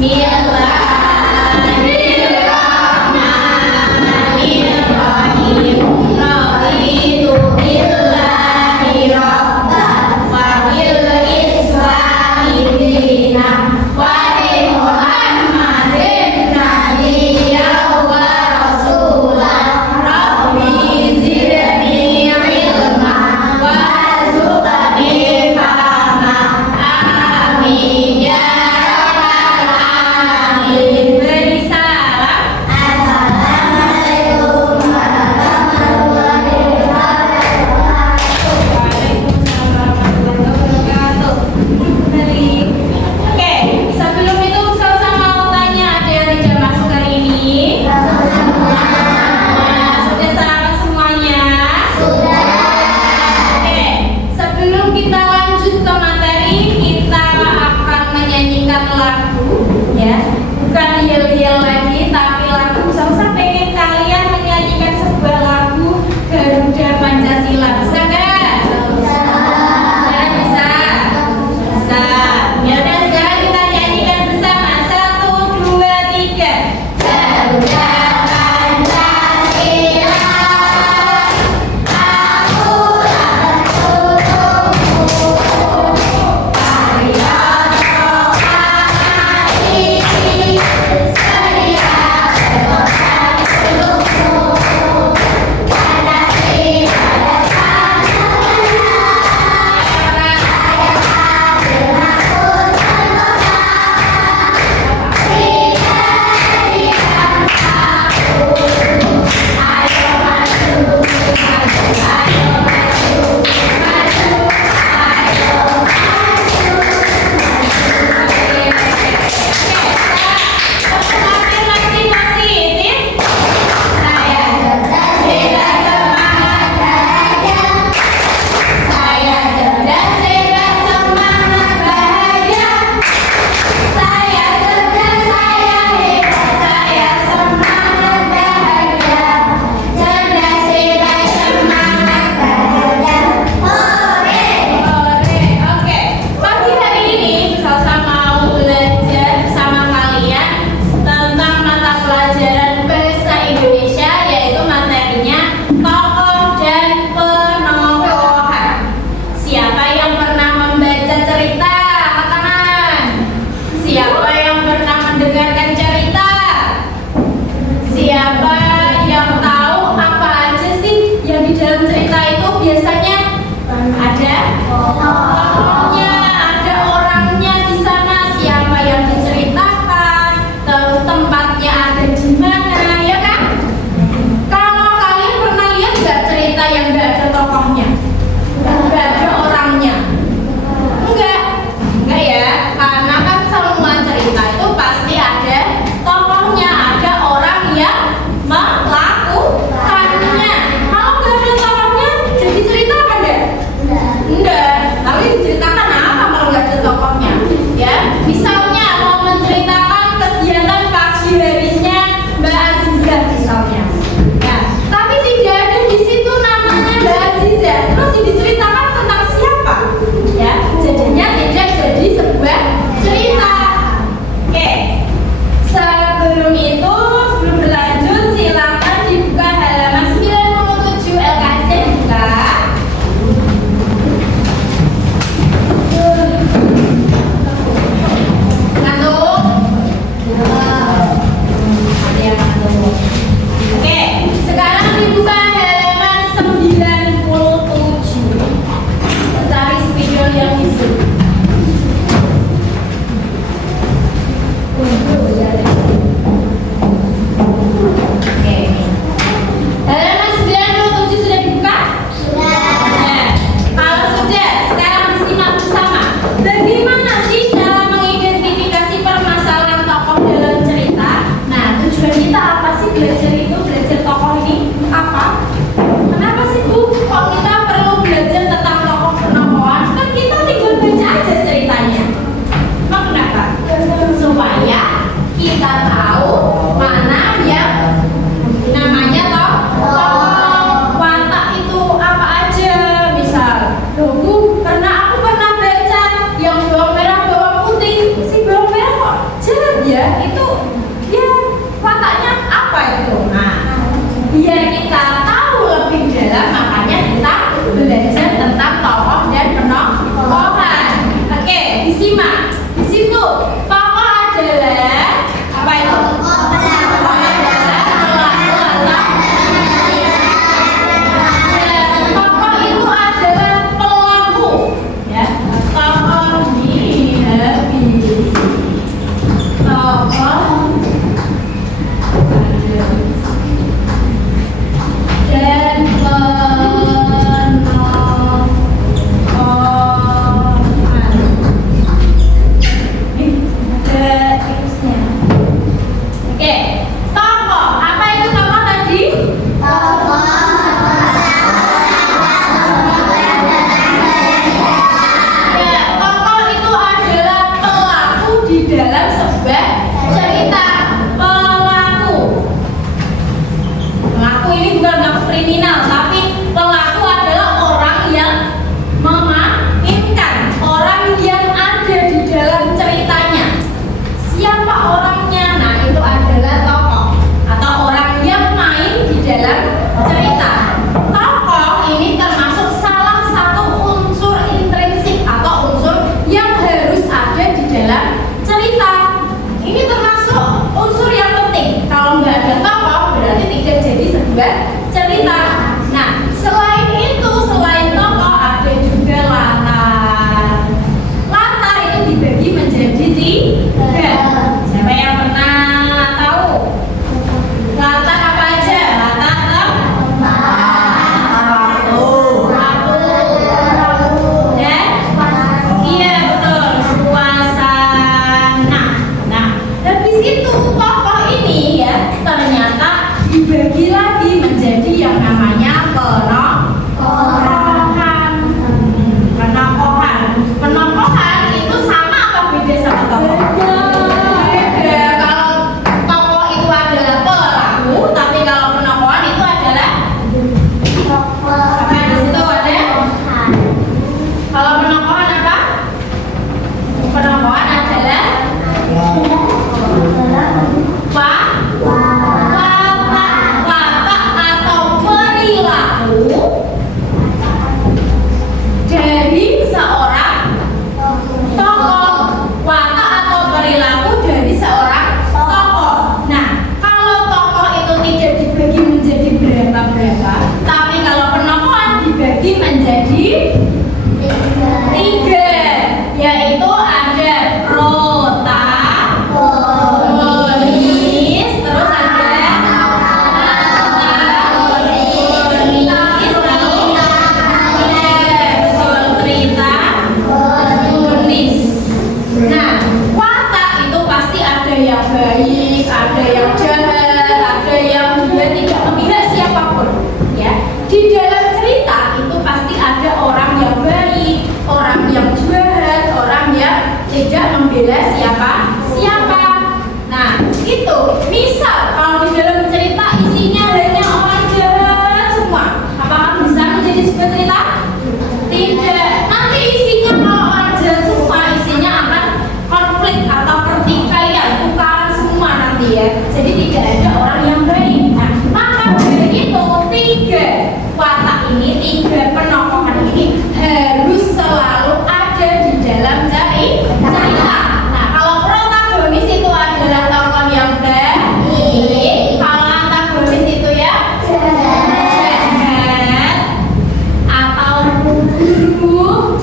Bismillahirrahmanirrahim. Raditu billahi rabban wa bil islami dinan wa bi Muhammadin nabiyyan wa rasulan. Rabbi zidni ilman warzuqni fahma. Amin ya rabbal alamin.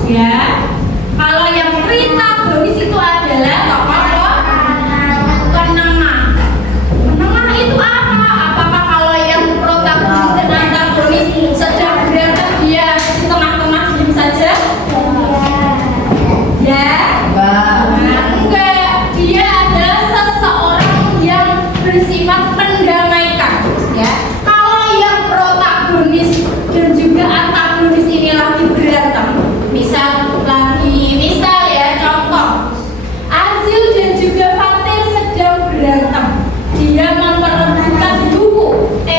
ya. Kalau yang protagonis itu adalah tokoh penengah. Penengah itu apa? Apakah kalau yang protagonis dan antagonis sedang berantem dia di tengah-tengah diam saja? Ya? Enggak. Dia adalah seseorang yang bersifat mendamaikan. Ya. Kalau yang protagonis dan juga antagonis ini lagi berantem, misal ya contoh Azil dan juga Fatir sedang berantem. Dia memperebutkan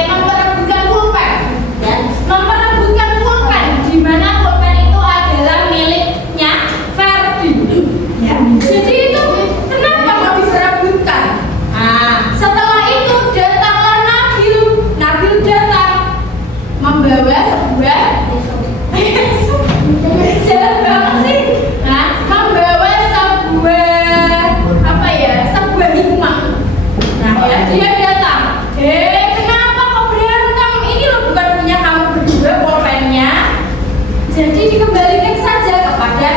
memperebutkan pulpen, ya, memperebutkan pulpen, di mana pulpen itu adalah miliknya Ferdi. Ya. Jadi itu kenapa mau diperebutkan? Nah, setelah itu datanglah Nabil. Nabil datang membawa sebuah jalan banget sih. Nah, membawa sebuah hikmah. Nah, ya, dia datang. Kenapa kau berantem? Ini loh bukan punya kamu berdua pulpennya. Jadi dikembalikan saja kepada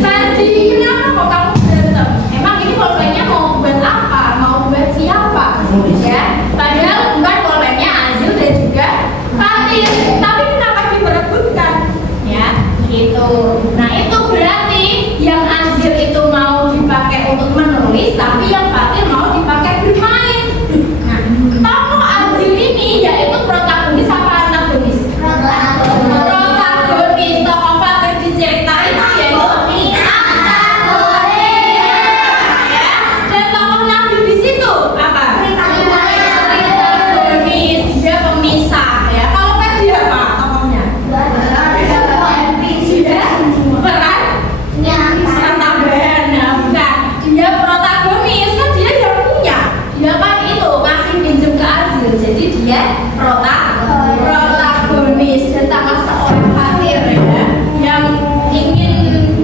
Ferdi. Kenapa kok kamu berantem? Emang ini pulpennya mau buat apa? Mau buat siapa? Ya, padahal bukan pulpennya Azil dan juga Fatir. Tapi kenapa diperebutkan? Ya, gitu. Nah, itu berarti yang Azil itu mau dipakai untuk menulis, tapi yang Fatir mau dipakai bermain. Nah, tokoh Azil ini yaitu protagonis apa antagonis? Protagonis. Tokoh Fatir di cerita itu yaitu antagonis. Ya. Dan tokoh Nabil di situ apa? Protagonis. Dia pemisah. Ya. Kalau Ferdi apa tokohnya? Peran tambahan. Nah, bukan. Dia protagonis, kan dia yang punya. Dia kan itu masih pinjam ke Azil. Jadi dia protagonis. Dan tambah seorang Fatir ya, yang ingin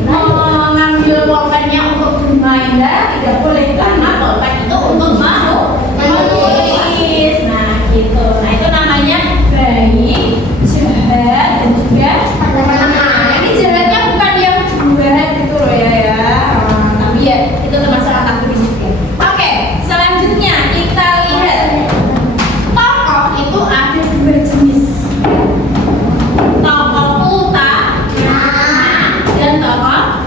mengambil pulpennya untuk bermain, tidak boleh karena pulpen itu untuk menulis. Nah, gitu. Nah, itu namanya baik, jahat, dan juga menengah. Ini jahatnya bukan yang jahat gitu loh ya. Tapi ya itu termasuk antagonis juga. Oke, selanjutnya kita lihat tokoh itu ada dua jenis. Tokoh utama dan tokoh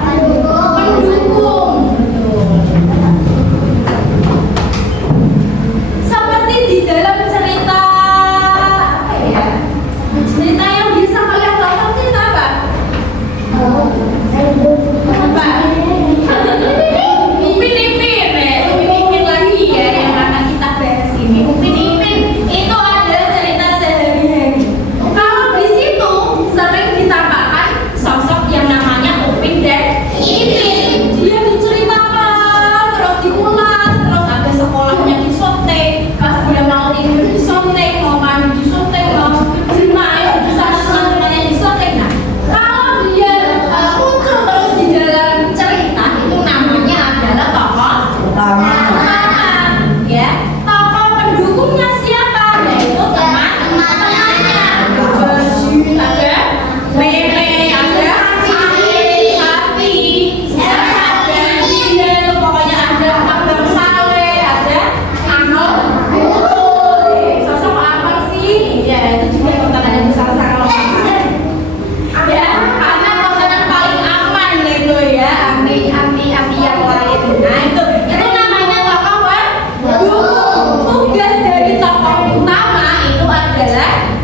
pendukung. Seperti di dalam cerita apa ya? Cerita yang bisa kalian tonton cerita apa? Upin Ipin lagi ya yang akan kita bahas ini. Upin Ipin itu adalah cerita sehari-hari. Kalau di situ sering ditambahkan sosok yang namanya Upin dan Ipin. Dia diceritakan, terus diulas, terus ada sekolahnya disotek, pas dia mau tidur disotek, mau mandi disotek, mau bermain di sana teman-temannya disotek. Nah, kalau dia muncul terus di dalam cerita itu namanya adalah tokoh utama. Ya, tokoh pendukungnya siapa? Yaitu teman-temannya. Ada Meme, ada Sapi, ada dia itu pokoknya ada Abang Saleh, ada Anol. Sosok apa sih? Ya, itu juga tontonan yang sangat-sangat lengkap. Ya, karena tontonan paling aman gitu ya, anti yang lain. Nah, itu namanya tokoh pendukung. Tugas dari tokoh utama itu adalah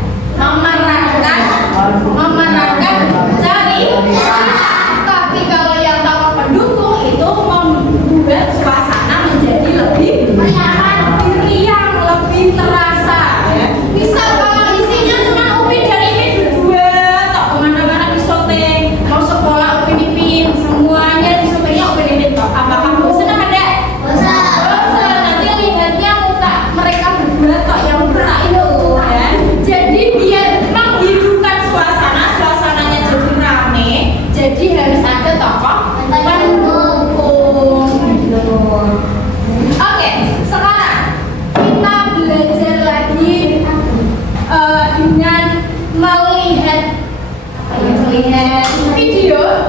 memerankan cerita. Tapi kalau yang tokoh pendukung itu membuat suasana menjadi lebih riang, lebih terasa. Ya. Misal kalau isinya cuma Upin dan Ipin berdua, tok kemana-mana disotek, mau sekolah Upin Ipin, semuanya disoteknya Upin Ipin tok. Apakah bosan apa enggak? Bosan. Nanti lihatnya muka mereka berdua tok yang gerak itu. Ya. Jadi biar menghidupkan suasananya jadi rame, jadi harus ada tokoh pendukung. Gitu. Oke, sekarang kita belajar lagi dengan melihat video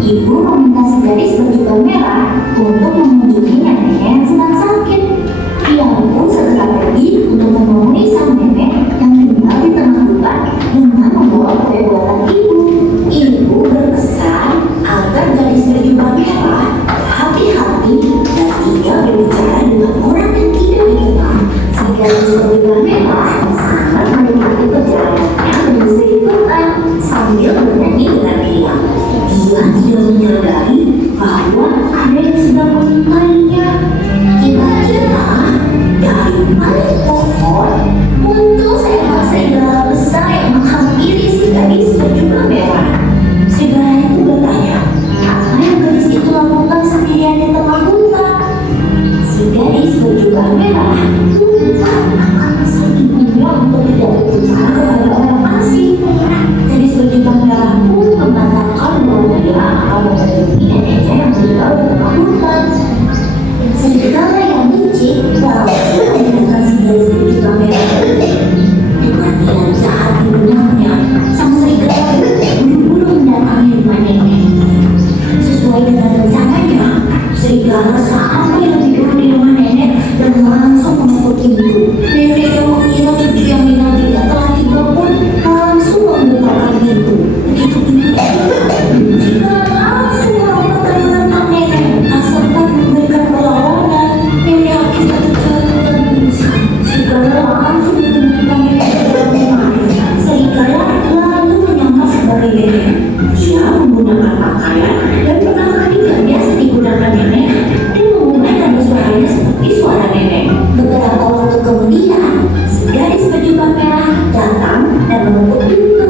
ibu meminta si gadis berjubah merah untuk mengunjungi neneknya yang sedang sakit. Ia pun segera pergi untuk menemui sang nenek yang tinggal di tengah hutan dengan membawa kue buatan ibu. Ibu berpesan agar gadis berjubah merah hati-hati dan tidak berbicara dengan orang yang tidak dikenal. Si gadis berjubah merah sangat menikmati perjalanannya menyusuri hutan sambil bernyanyi dengan riang. Dia tidak menyadari bahwa ada yang sedang menyukainya. Tiba-tiba dari balik pohon muncul seekor serigala besar yang menghampiri si gadis berjubah merah. Serigala itu bertanya, apa yang gadis itu lakukan sendirian di tengah hutan? Si gadis berjubah merah lupa akan pesan-ibunya untuk tidak berbicara kepada orang asing. Gadis berjubah merah pun mengatakan bahwa dia akan menemui neneknya yang tinggal di tengah hutan. Serigala yang licik lalu mendengar si gadis berjubah merah dengan niat jahat di benaknya. Sang serigala buru-buru mendatangi rumah nenek. Sesuai dengan rencananya, serigala sampai lebih dulu di rumah nenek dan langsung mengetuk pintu. Nenek yang mengira cucu yang dinantinya telah tiba pun langsung membukakan pintu. Begitu pintu dibuka, serigala langsung melompat dan menentang nenek. Asalkan memberikan perlawanan, nenek akhirnya terjatuh dan pingsan. Serigala langsung menemukan nenek ke dalam rumah. Serigala lalu menyamar sebagai nenek. Dia menggunakan pakaian dan perangkat yang biasa digunakan nenek dan mengubah nada suaranya seperti suara nenek. Beberapa waktu kemudian, si gadis berjubah merah datang dan mengetuk pintu.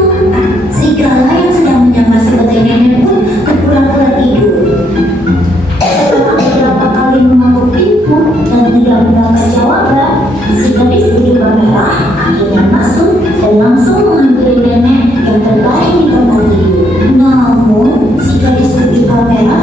Serigala yang sedang menyamar sebagai nenek pun berpura-pura tidur. Setelah beberapa kali mengetuk pintu dan tidak mendapat jawaban, si gadis berjubah merah akhirnya masuk dan langsung menghampiri nenek yang terbaring di tempat tidur. Namun, si gadis berjubah merah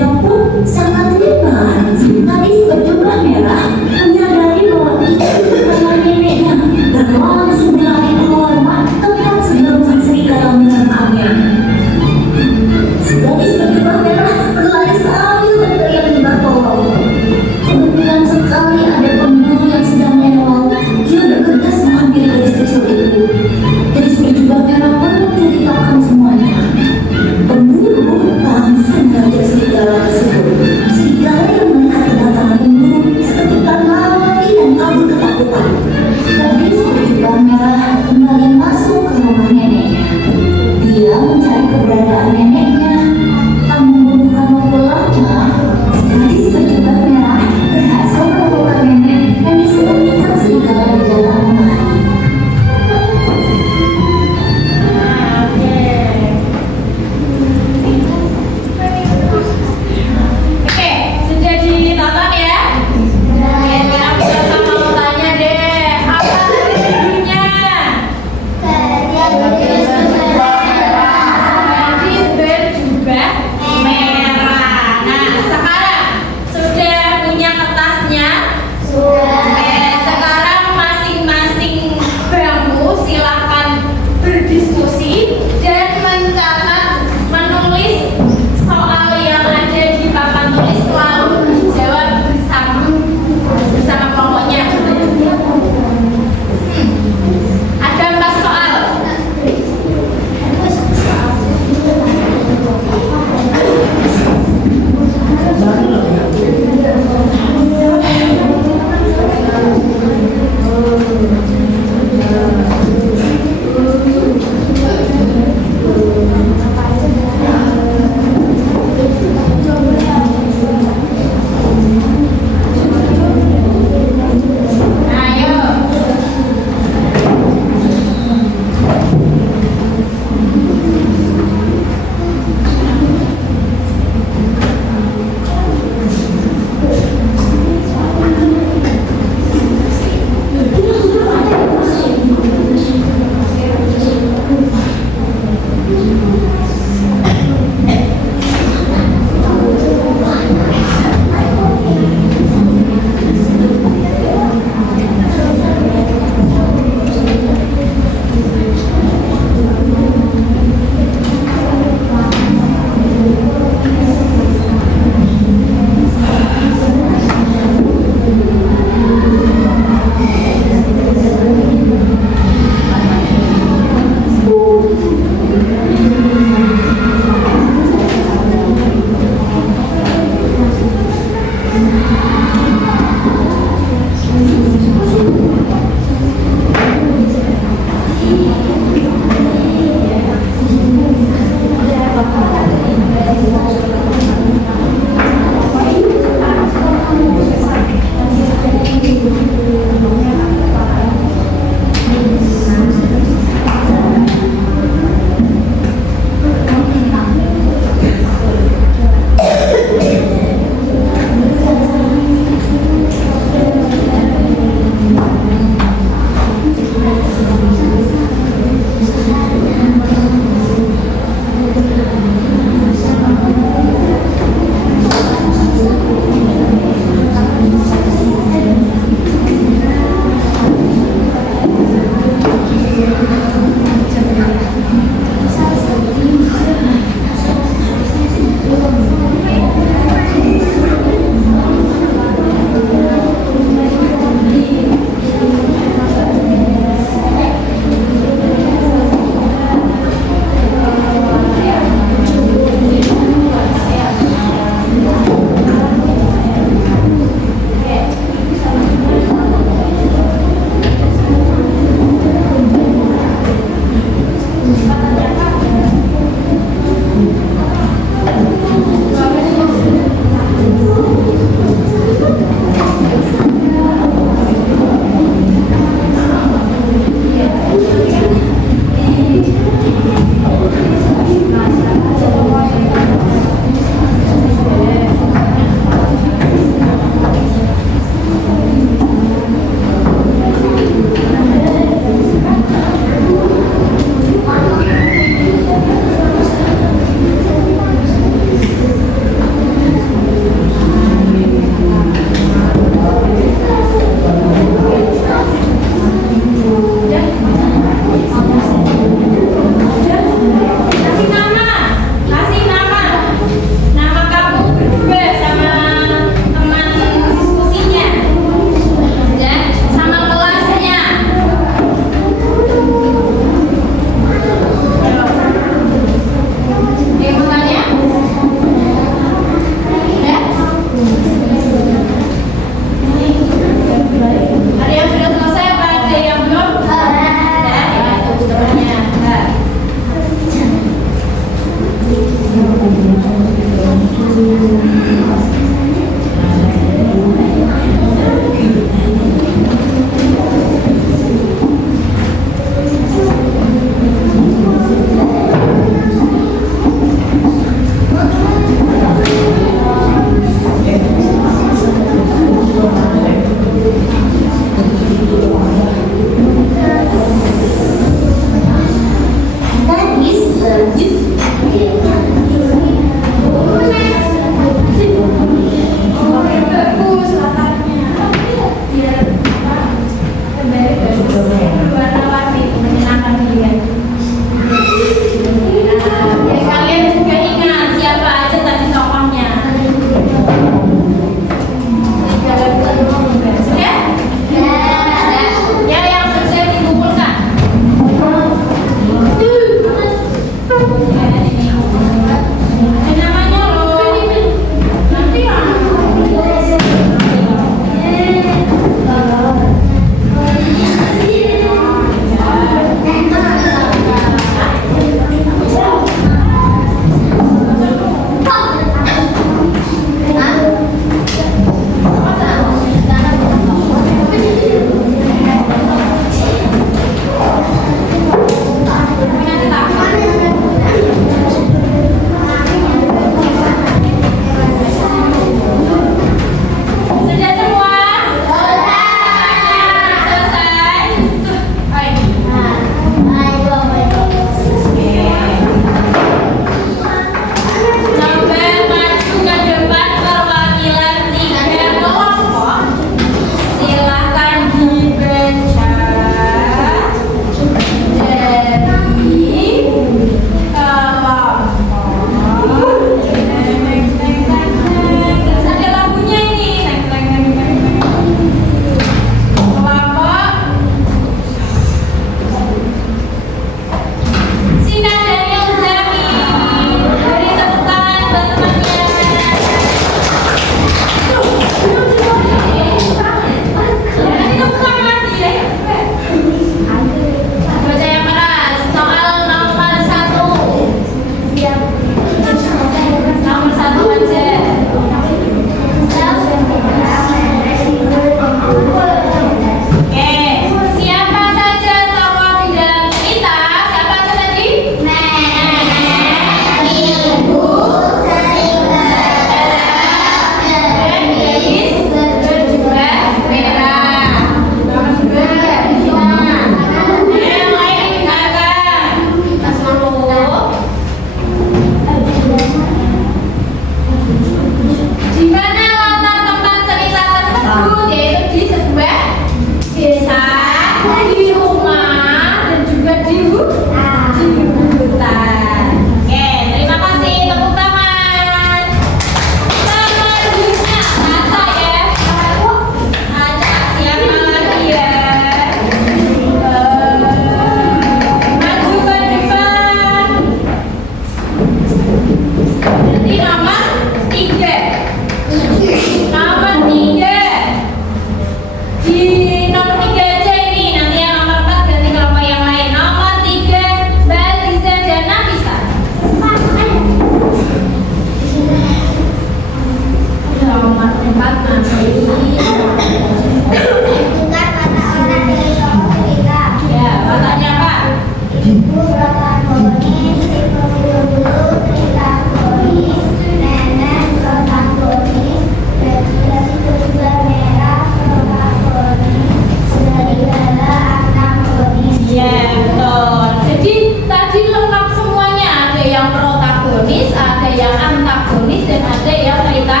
yang protagonis, ada yang antagonis, dan ada yang cerita